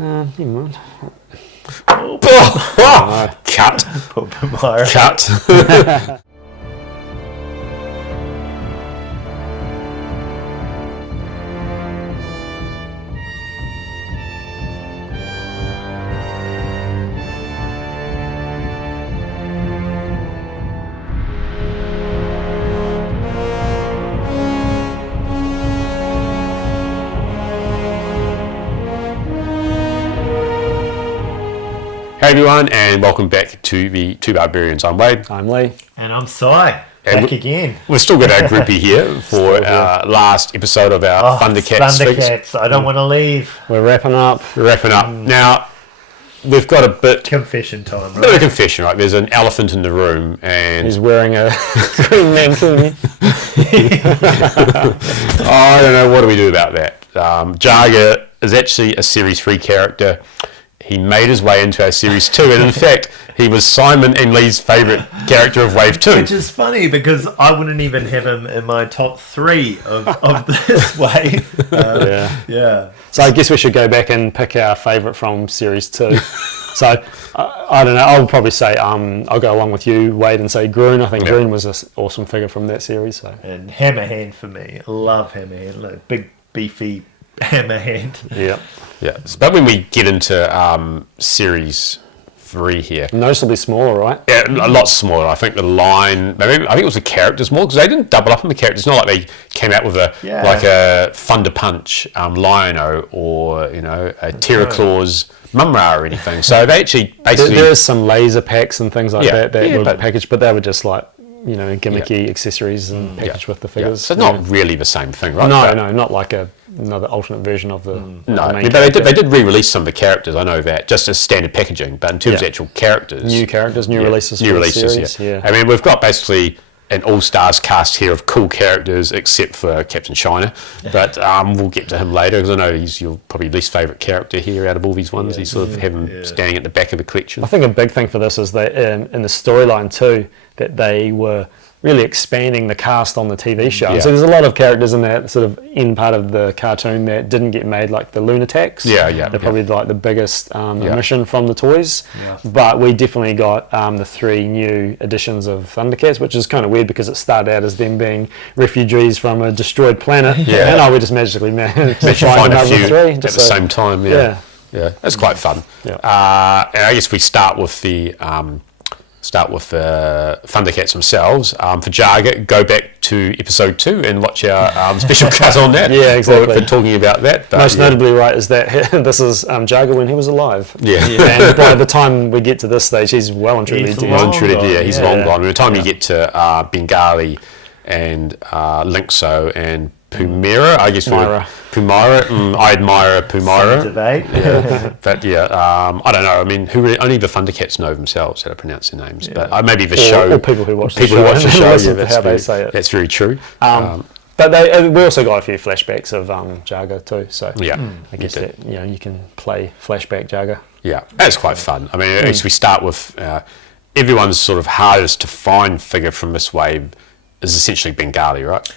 Never mind. Cut. Cut. Hey everyone, and welcome back to the Two Barbarians. I'm Wade. I'm Lee. And I'm Cy. Back again. We've still got our groupie here for our last episode of our Thundercats. Thundercats. I don't want to leave. We're wrapping up. Now, we've got a bit... Confession time, right? Bit of a confession, right? There's an elephant in the room, and... He's wearing a Green Lantern. I don't know, what do we do about that? Jaga is actually a Series 3 character. He made his way into our Series 2, and in fact, he was Simon and Lee's favourite character of Wave 2. Which is funny, because I wouldn't even have him in my top 3 of this wave. Yeah. So I guess we should go back and pick our favourite from Series 2. So, I don't know, I'll probably say, I'll go along with you, Wade, and say Groon. I think Groon was an awesome figure from that series. So. And Hammerhand for me. I love Hammerhand. Like, big, beefy Hammerhand. Yeah. Yeah, but when we get into Series 3 here... Noticeably smaller, right? Yeah, a lot smaller. I think the line... I think it was the characters more, because they didn't double up on the characters. It's not like they came out with a Thunder Punch Lion-O or, a Terraclaws Mumra or anything. So they actually basically... There's some laser packs and things like that were packaged, but they were just like, gimmicky accessories and packaged with the figures. So it's not really the same thing, right? No, not like another alternate version of the main but they did re-release some of the characters, I know that, just as standard packaging, but in terms of actual characters... New releases. New releases, yeah. I mean, we've got basically an all-stars cast here of cool characters, except for Captain Shiner, but we'll get to him later, because I know he's your probably least favourite character here out of all these ones. You sort of have him standing at the back of the collection. I think a big thing for this is that in the storyline too, that they were really expanding the cast on the TV show. So there's a lot of characters in that sort of end part of the cartoon that didn't get made, like the Lunatics. They're probably like the biggest omission from the toys. But we definitely got the 3 new editions of Thundercats, which is kind of weird because it started out as them being refugees from a destroyed planet. And we just magically managed to find a few 3 at the same time. Yeah, that's quite fun. And I guess we start with the Thundercats themselves. For Jaga, go back to episode 2 and watch our special cut on that. Exactly. For talking about that. But, most notably, right, is that this is Jaga when he was alive. And by the time we get to this stage, he's well and truly dead. He's long gone. By the time you get to Bengali and Linkso and Pumira, I guess Pumira. I admire Pumira. But I don't know. I mean, only the Thundercats know themselves how to pronounce their names. But maybe the show. Or people who watch the show. How they say it. That's very true. But we also got a few flashbacks of Jaga too. So I guess that you can play flashback Jaga. Yeah, that's quite fun. I mean, as we start with everyone's sort of hardest to find figure from this wave is essentially Bengali, right?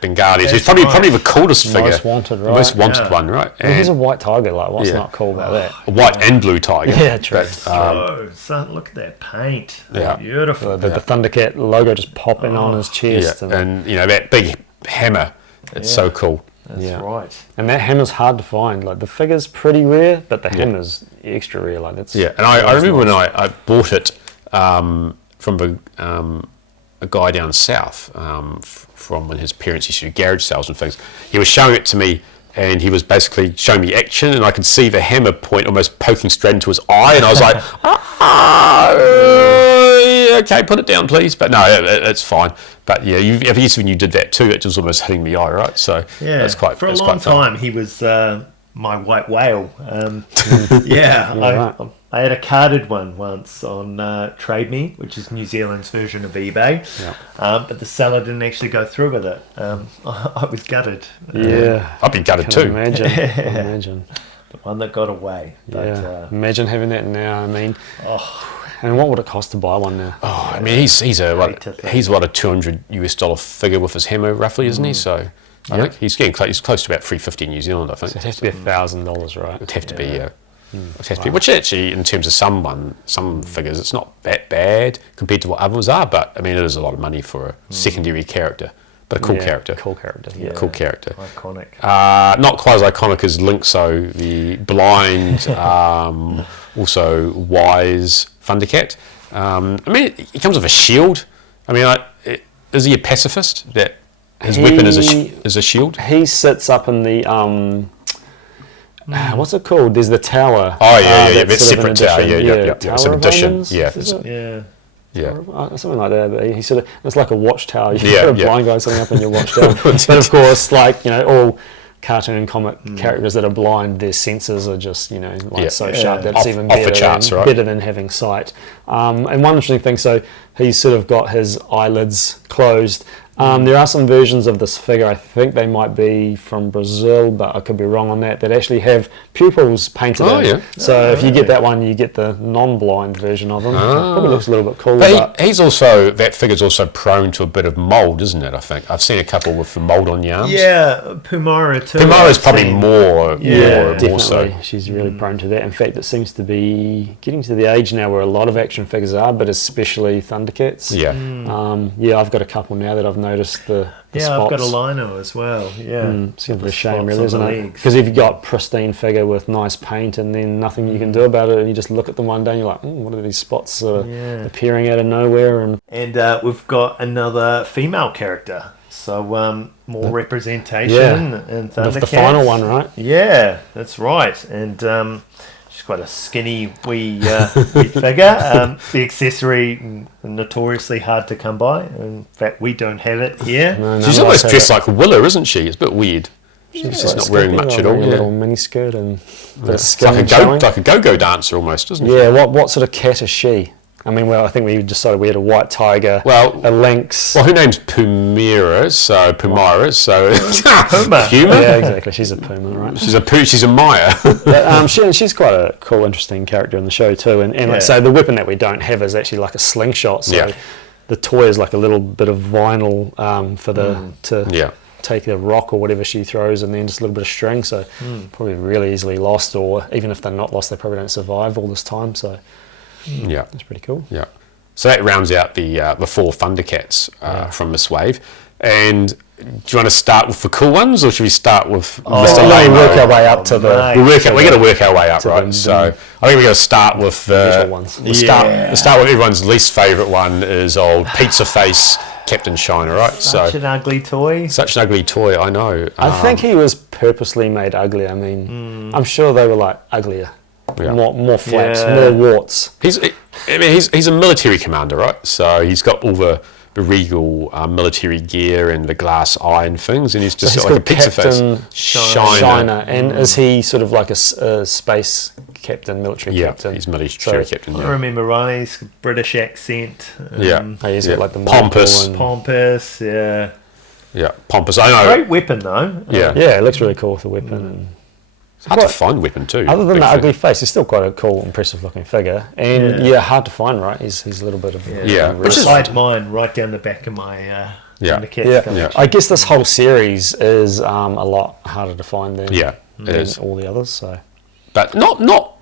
Bengali. He's probably the coolest figure. Most wanted, right? Most wanted one, right? And he's a white tiger, like, what's not cool about that? A white and blue tiger. Yeah, true. Son, look at that paint. Beautiful. The Thundercat logo just popping on his chest. And that big hammer. It's so cool. That's right. And that hammer's hard to find. Like, the figure's pretty rare, but the hammer's extra rare. Like, that's... Yeah, and I remember when I bought it from a guy down south, from when his parents used to do garage sales and things. He was showing it to me, and he was basically showing me action, and I could see the hammer point almost poking straight into his eye, and I was like, okay, put it down, please. But no, it's fine. But I guess when you did that too, it was almost hitting the eye, right? So that's quite for a long time. He was my white whale. I had a carded one once on Trade Me, which is New Zealand's version of eBay. But the seller didn't actually go through with it. I was gutted. I'd be gutted too. Imagine. The one that got away. But, imagine having that now. I mean, and what would it cost to buy one now? I mean, he's a $200 figure with his hammer, roughly, isn't he? So I think he's getting close to about $350 New Zealand, I think. So it'd have to be $1,000, right? It'd have to be, Which actually, in terms of some figures, it's not that bad compared to what others are. But I mean, it is a lot of money for a secondary character, but a cool character. Cool character. Yeah. Cool character. Iconic. Not quite as iconic as Linkso, the blind, also wise Thundercat. I mean, he comes with a shield. I mean, is he a pacifist? That his weapon is a shield. He sits up in the what's it called? There's the tower. Oh yeah. That's sort of separate tower. Yeah. Tower It's an of addition. Omens, Yeah. is it? Yeah. Something like that. But he sort of, it's like a watchtower. You've Yeah, got a blind guy sitting up in your watchtower. But of course, like, you know, all cartoon and comic characters that are blind, their senses are just, you know, like so sharp that it's even better than having sight. And one interesting thing, so he's sort of got his eyelids closed. There are some versions of this figure, I think they might be from Brazil, but I could be wrong on that actually have pupils painted in. Yeah. So if you get that one, you get the non-blind version of him. Probably looks a little bit cooler. But that figure's also prone to a bit of mould, isn't it? I think I've seen a couple with the mould on the arms. Yeah, Pumara too. Pumara's probably more Definitely. so. She's really prone to that. In fact, it seems to be getting to the age now where a lot of action figures are, but especially Thundercats. Yeah. I've got a couple now that I've noticed the spots. I've got a lino as well. Yeah, it's kind of a shame, really, isn't it? Because if you've got pristine figure with nice paint and then nothing you can do about it, and you just look at them one day and you're like, what are these spots appearing out of nowhere? And we've got another female character, so more representation in Thundercats. The final one, right? Yeah, that's right. And she's quite a skinny wee figure. The accessory notoriously hard to come by. In fact, we don't have it here. No, she's almost dressed like Willow, isn't she? It's a bit weird. She's just not wearing much at all. A little mini skirt and it's like a go-go dancer almost, isn't it? Yeah. What sort of cat is she? I mean, I think we decided we had a white tiger, a lynx. Well, her name's Pumira, so Puma. Yeah, exactly. She's a puma, right? She's a Maya. She's quite a cool, interesting character in the show too. And like I say, the weapon that we don't have is actually like a slingshot. So the toy is like a little bit of vinyl to take a rock or whatever she throws, and then just a little bit of string. So probably really easily lost, or even if they're not lost, they probably don't survive all this time. So. Yeah, that's pretty cool. Yeah, so that rounds out the four Thundercats from this wave. And do you want to start with the cool ones, or should we start with Mr. Lame? We'll work our way up to the. We're going to work our way up, right? So I think we're going to start with the ones. We'll start with everyone's least favourite one is old Pizza Face Captain Shiner, right? Such an ugly toy. Such an ugly toy, I know. I think he was purposely made ugly. I mean, I'm sure they were like uglier. Yeah. More flaps, more warts. He's a military commander, right? So he's got all the regal military gear and the glass eye and things, and he's just got like a pizza face. Shiner. And is he sort of like a space captain, military captain? He's military captain. I remember right, he's got British accent. He's got like the pompous. Yeah, pompous. I know. Great weapon though. It looks really cool with the weapon. And it's hard to find weapon too. Other than the ugly face, he's still quite a cool, impressive looking figure. And hard to find, right? He's a little bit of which is like mine right down the back of my I guess this whole series is a lot harder to find than all the others. So, but not.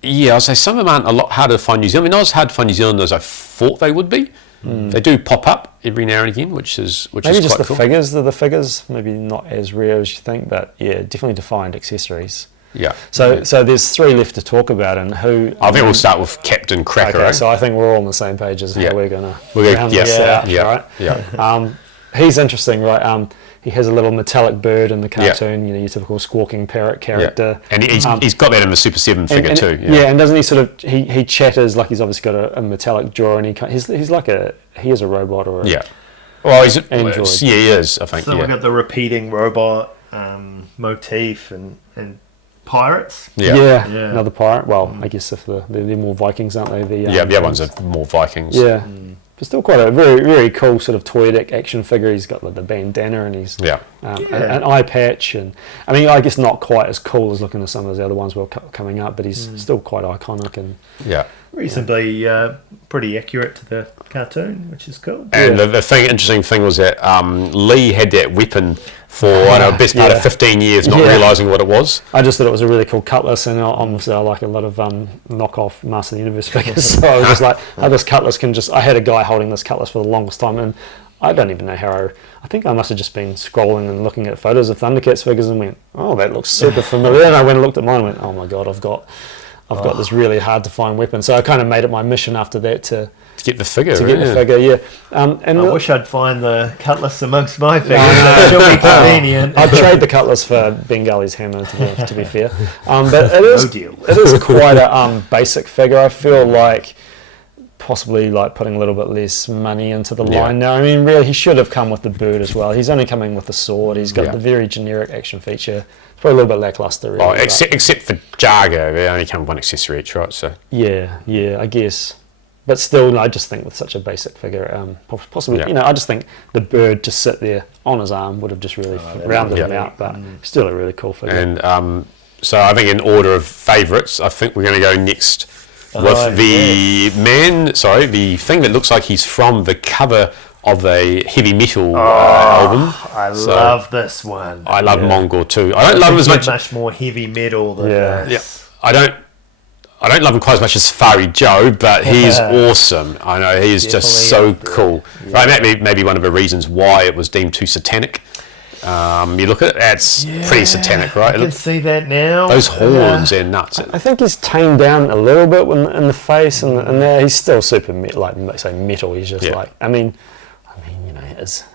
Yeah, I'd say some of them aren't a lot harder to find New Zealand. I mean, not as hard to find New Zealand as I thought they would be. They do pop up every now and again, which is maybe just quite cool. The figures, maybe not as rare as you think, but definitely to find accessories. Yeah. So there's three left to talk about, and who? I think we'll start with Captain Cracker. Okay, so I think we're all on the same page as how we're gonna round this out, right? Yeah. He's interesting, right? He has a little metallic bird in the cartoon, your typical squawking parrot character. And he's got that in the Super 7 figure too. Yeah, and doesn't he sort of, he chatters like he's obviously got a metallic jaw, and he's like he is a robot or a well, he's android. He is, I think. So we've got the repeating robot motif and pirates. Another pirate. Well, I guess if they're more Vikings, aren't they? The other ones are more Vikings. Yeah. But still quite a very, very cool sort of toyetic action figure. He's got the bandana and he's an eye patch. And I mean, I guess not quite as cool as looking at some of the other ones were coming up, but he's still quite iconic and reasonably pretty accurate to the cartoon, which is cool. And the interesting thing was that Lee had that weapon for I know best part of 15 years, not realising what it was. I just thought it was a really cool cutlass, and obviously I like a lot of knockoff Master of the Universe figures. So I was just like, oh, this cutlass can just. I had a guy holding this cutlass for the longest time, and I don't even know how. I think I must have just been scrolling and looking at photos of Thundercats figures and went, oh, that looks super familiar. And I went and looked at mine and went, oh my god, I've got this really hard to find weapon. So I kind of made it my mission after that to get the figure. And I wish I'd find the cutlass amongst my figures. That should be convenient. I'd trade the cutlass for Bengali's hammer, to be fair. But it is quite a basic figure. I feel like possibly like putting a little bit less money into the line now. I mean, really, he should have come with the bird as well. He's only coming with the sword. He's got the very generic action feature. It's probably a little bit lackluster, really. Oh, except for Jargo, they only come with one accessory each, right? So yeah, I guess. But still, I just think with such a basic figure, possibly, I just think the bird to sit there on his arm would have just really rounded him out. But still a really cool figure. And so I think in order of favourites, I think we're going to go next with the thing that looks like he's from the cover of a heavy metal album. I love this one. I love Mongol too. I don't love him as much more heavy metal than this. I don't love him quite as much as Safari Joe, but he's awesome. I know he's just so cool. Right, that may be one of the reasons why it was deemed too satanic. You look at it, that's pretty satanic, right? I can see that now. Those horns, they're nuts. I think he's tamed down a little bit in the face, and there he's still super metal. He's just like, I mean,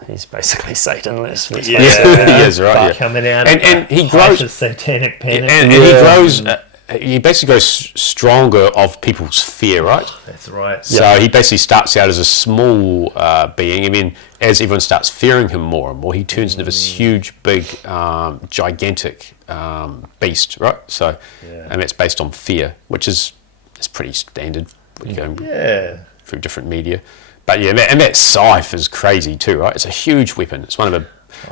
he's basically Satan. Let's he is, right? Coming out and he grows a satanic panic, and he grows. He basically grows stronger of people's fear, right? That's right. So he basically starts out as a small being, and then as everyone starts fearing him more and more, he turns into this huge, big, gigantic beast, right? So, and that's based on fear, which is pretty standard when you're going through different media. But that scythe is crazy too, right? It's a huge weapon. It's one of the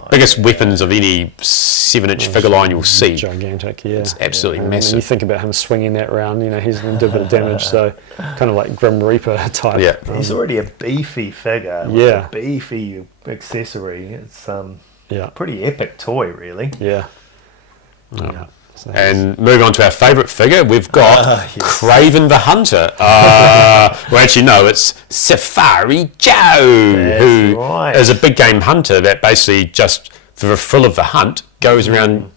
biggest weapons of any 7-inch figure line you'll see. Gigantic, It's absolutely massive. When you think about him swinging that round, he's going to do a bit of damage, so kind of like Grim Reaper type. Yeah. He's already a beefy figure with a beefy accessory. It's pretty epic toy, really. Yeah. And moving on to our favourite figure, we've got Craven the Hunter. Well, actually, no, it's Safari Joe, who is a big game hunter that basically just, for the thrill of the hunt, goes around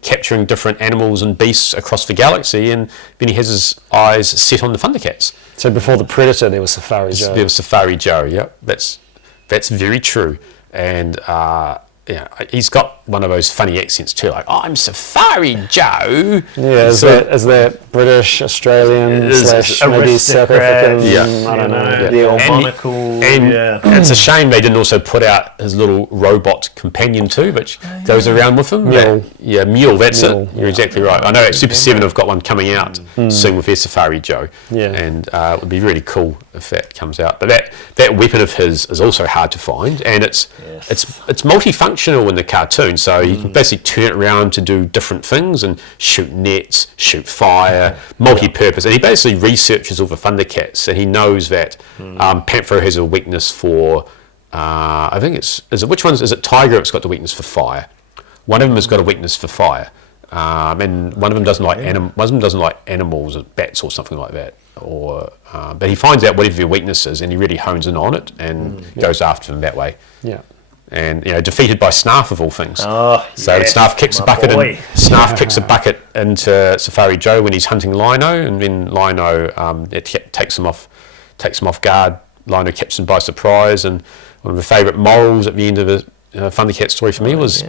capturing different animals and beasts across the galaxy, and then he has his eyes set on the Thundercats. So before the Predator, there was Safari Joe. There was Safari Joe, yep. That's very true. And he's got one of those funny accents too, like, I'm Safari Joe. Yeah, is that British, Australian, / maybe South African? I don't know. The old monocle. And it's a shame they didn't also put out his little robot companion too, which goes around with him. Mule. Mule, that's it. You're exactly right. I know at Super 7 have got one coming out soon with their Safari Joe. Yeah. And it would be really cool if that comes out. But that weapon of his is also hard to find, and it's multifunctional in the cartoon, so you can basically turn it around to do different things and shoot nets, shoot fire, multi-purpose. And he basically researches all the Thundercats, and he knows that Panther has a weakness for, I think which one's, is it Tiger that's got the weakness for fire? One of them has got a weakness for fire. And one of them doesn't like animals, or bats or something like that. But he finds out whatever your weakness is, and he really hones in on it and goes after them that way. Yeah. And defeated by Snarf of all things. Oh, so Snarf kicks a bucket kicks a bucket into Safari Joe when he's hunting Lino, and then Lino takes him off guard. Lino catches him by surprise, and one of the favourite morals at the end of the Thundercat story for me was,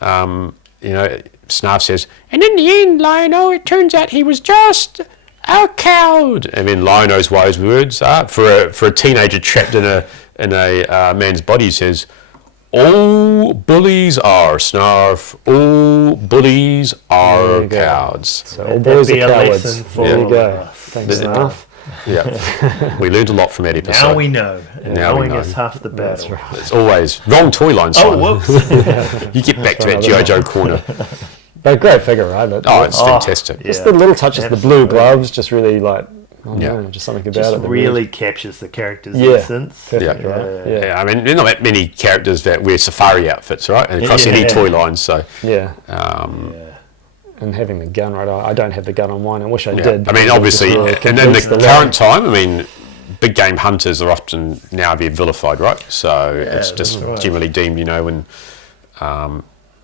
Snarf says, and in the end, Lino, it turns out he was just a coward. And then Lino's wise words are, for a teenager trapped in a man's body, he says, all bullies are Snarf. All bullies are cowards. So all bullies are cowards. There you go. Thanks, Snarf. Yeah, we learned a lot from that episode. Now we know. Knowing is half the battle. Right. It's always wrong toy line, Simon. Oh, whoops. You get back to that G.I. Joe corner. But great figure, right? It's fantastic. Just the little touches, the blue gloves, just really like Just something about just it. really captures the character's Yeah. essence. Perfect, right? Yeah, I mean, there's not that many characters that wear safari outfits, right? And across any toy line, so... Yeah. And having the gun, right? I don't have the gun on mine. I wish I did. I mean, obviously, and in the current time, I mean, big game hunters are often now being vilified, right? So it's just generally deemed, when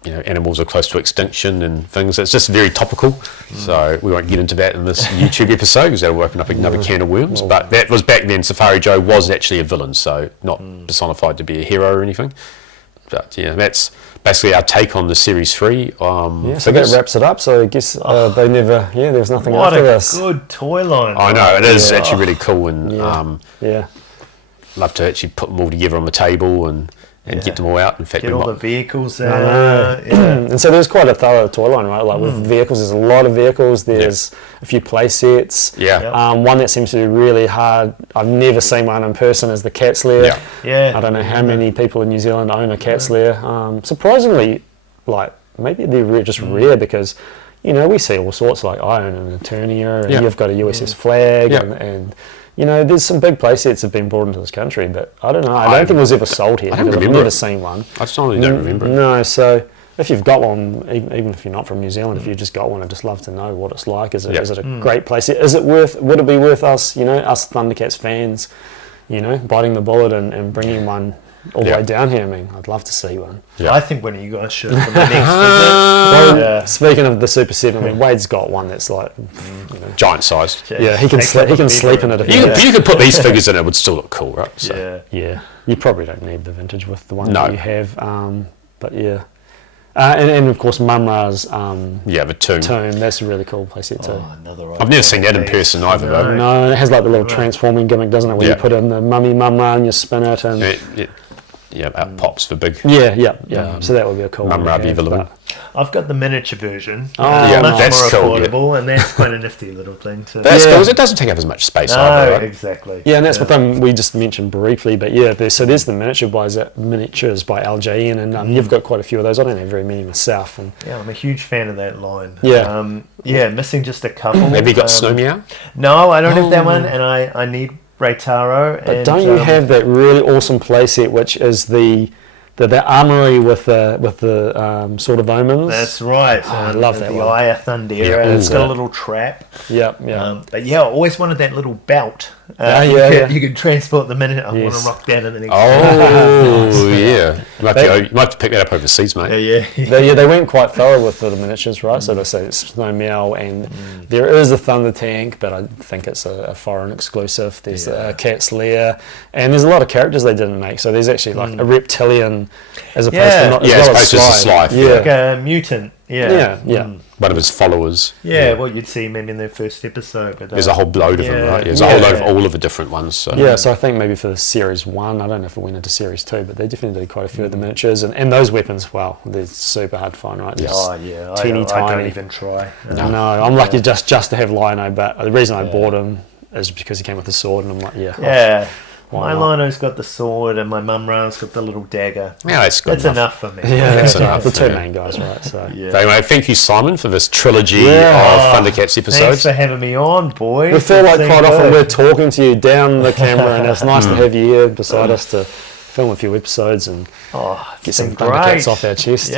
animals are close to extinction and things. It's just very topical. So we won't get into that in this YouTube episode because that will open up another can of worms. But that was back then. Safari Joe was actually a villain, so not personified to be a hero or anything. But yeah, that's basically our take on the Series 3. So that wraps it up. So I guess they never, there was nothing after this. What a good toy line. I know, it is actually really cool. And love to actually put them all together on the table and get them all out. In fact, get all the vehicles out. And so there's quite a thorough toy line, right? Like with vehicles, there's a lot of vehicles. There's a few play sets. One that seems to be really hard, I've never seen one in person, is the Cat's Lair. I don't know how many people in New Zealand own a Cat's Lair. Surprisingly, like maybe they're just rare because we see all sorts. Like I own an Eternia, and you've got a USS Flag, and there's some big play sets that have been brought into this country, but I don't know. I don't think it was ever sold here. I've never seen one. I certainly don't remember it. No, so if you've got one, even if you're not from New Zealand, if you've just got one, I'd just love to know what it's like. Is it a great play set? Would it be worth us, us Thundercats fans, biting the bullet and bringing one all the way down here? I mean, I'd love to see one. I think one of you guys should for the next visit. Speaking of the Super 7, I mean, Wade's got one that's like giant sized. Yeah, he can sleep in it. If you could put these figures in, it would still look cool, right? So. Yeah. You probably don't need the vintage with the one that you have, but yeah. And of course, Mumra's the tomb. That's a really cool playset too. I've never seen that in person either, though. No, it has like the little transforming gimmick, doesn't it? Where you put in the Mumra and you spin it and out pops for big. Yeah. So that would be a cool Mumra be villain. I've got the miniature version. Much that's more affordable, and that's quite a nifty little thing too. That's cool. It doesn't take up as much space either, right? Exactly. Yeah, and that's what we just mentioned briefly, but there's the miniatures by LJN, and you've got quite a few of those. I don't have very many myself. And I'm a huge fan of that line. Missing just a couple. Have you got Snow Meow? No, I don't have that one, and I need Raytaro. But don't you have that really awesome playset, which is the armory with the sort of omens? That's right. I love that the one. Eye of Thundera. It's got a little trap. But I always wanted that little belt. You could transport the minute. I want to rock that in the next. You might have to pick that up overseas, mate. They went quite thorough with the miniatures, right? So they say it's Snow Meow, and there is a Thunder Tank, but I think it's a foreign exclusive. There's a Cat's Lair, and there's a lot of characters they didn't make. So there's actually like a reptilian as opposed to not as well as Slife. Like a mutant. One of his followers. What you'd see maybe in their first episode. But, there's a whole load of them, right? There's a whole load of all of the different ones. So. So I think maybe for the Series 1, I don't know if it went into Series 2, but they definitely did quite a few of the miniatures. And those weapons, wow, they're super hard to find, right? Teeny tiny. I don't even try. No, I'm lucky just to have Lino, but the reason I bought him is because he came with the sword, and I'm like, my Lino's got the sword, and my Mumra's got the little dagger. That's enough for me. That's enough. The two main guys, right? So anyway, thank you, Simon, for this trilogy of Thundercats episodes. Thanks for having me on, boys. We feel like quite often we're talking to you down the camera, and it's nice to have you here beside us to film a few episodes and get some Thundercats off our chest.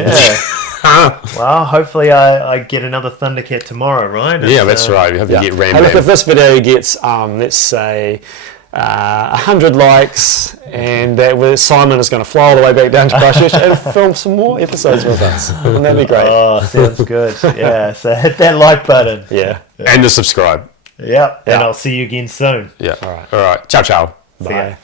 Well, hopefully I get another Thundercat tomorrow, right? That's right. We hope you get Ram. Look, if this video gets, let's say, 100 likes, and Simon is going to fly all the way back down to Christchurch and film some more episodes with us. Wouldn't that be great? Oh, sounds good. So hit that like button. And the subscribe. And I'll see you again soon. All right. Ciao, ciao. Bye.